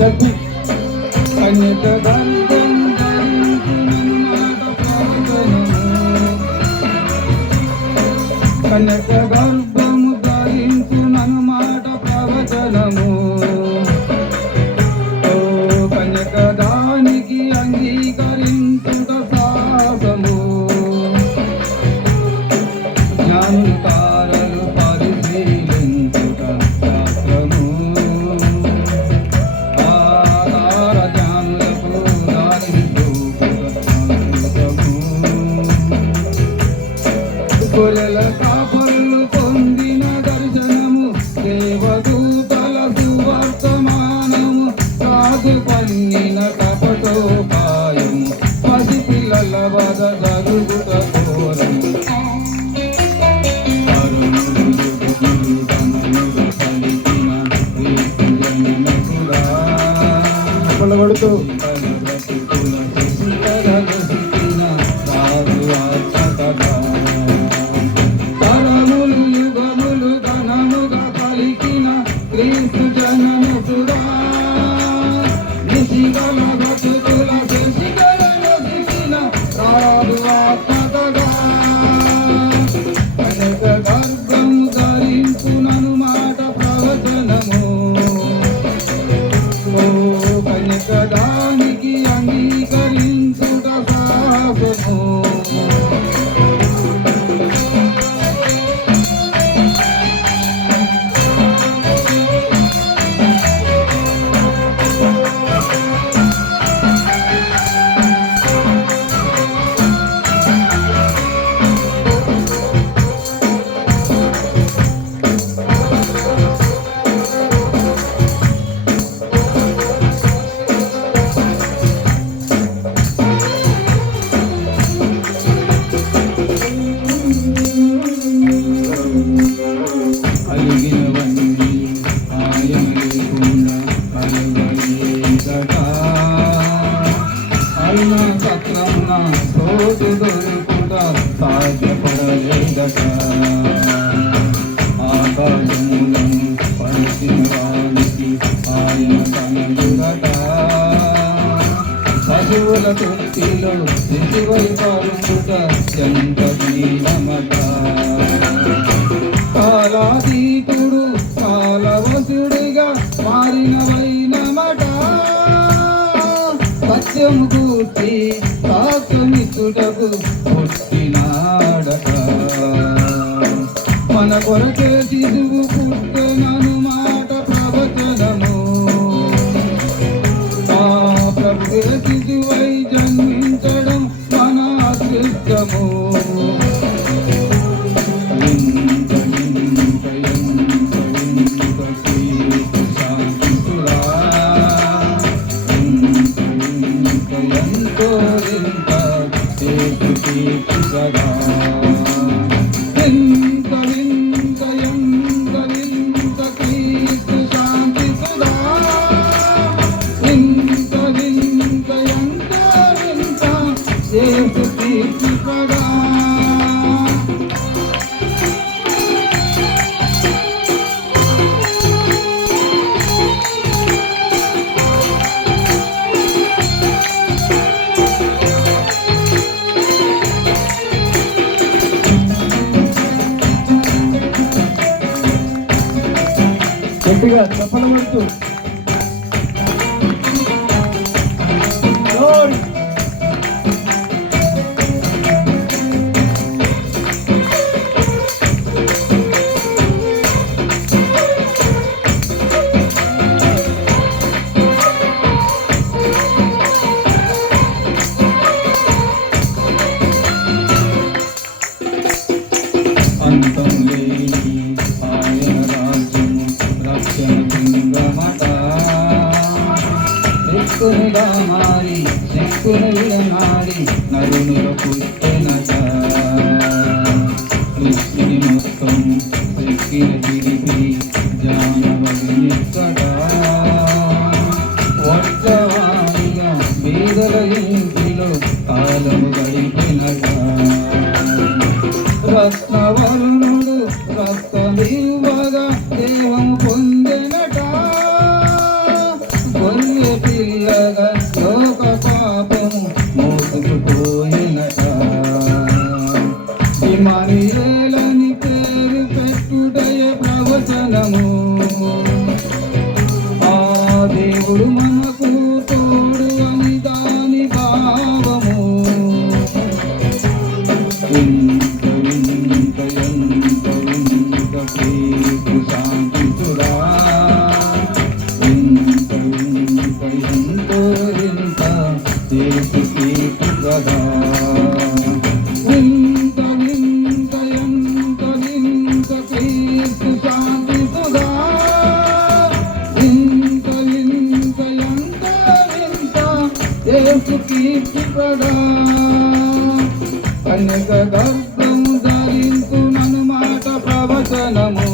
i need Can you. Lord, ito. सदा తోటిదొని పుట సాధ్యపడలేదట ఆకాశములం పడిచి వాడికి ఆయన తనయుడట పశువుల తొట్టిలో శిశువై పాలుట ఎంత దీనమట కాలాతీతుడు కాలవ సత్యము గూర్చి ఆత్మితుడకు పుట్టినాడట మన కొరకే జిదువు ¡Gracias! ¡Gracias! శంకులుగా మారి శంకులు విడనాడి నరునుల పుట్టెనట సృష్టిని మొత్తం సిక్కిన తిరిగి జానవని సదా ఒక్కవాడిగా రత్నవర్ణ చేసి కీర్తి కదా ఇంత ఇంత ఎంత ఇంత ప్రీతి శాంతితుడా ఇంత ఇంత ఎంత ఎంత చేసి కీర్తి కదా కన్యక గర్భము ధరించు నను మాట ప్రవచనము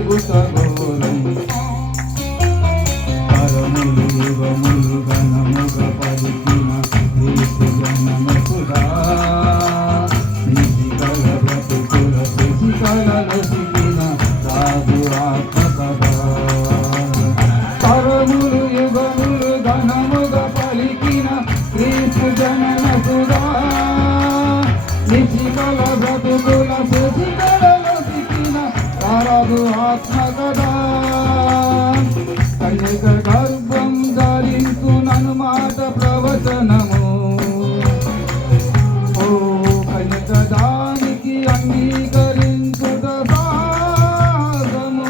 జరుగుత ఘోరం పరములు యుగములు గణముగ పలికిన క్రీస్తు జనమకురా నిధిగల బ్రతుకుల శశికల నసికిన సాధు ఆత్మ సాగరా కన్యక గర్భం ధరించు నను మాట ప్రవచనము. ఓ కన్యక దానికి అంగీకరించుట భాగము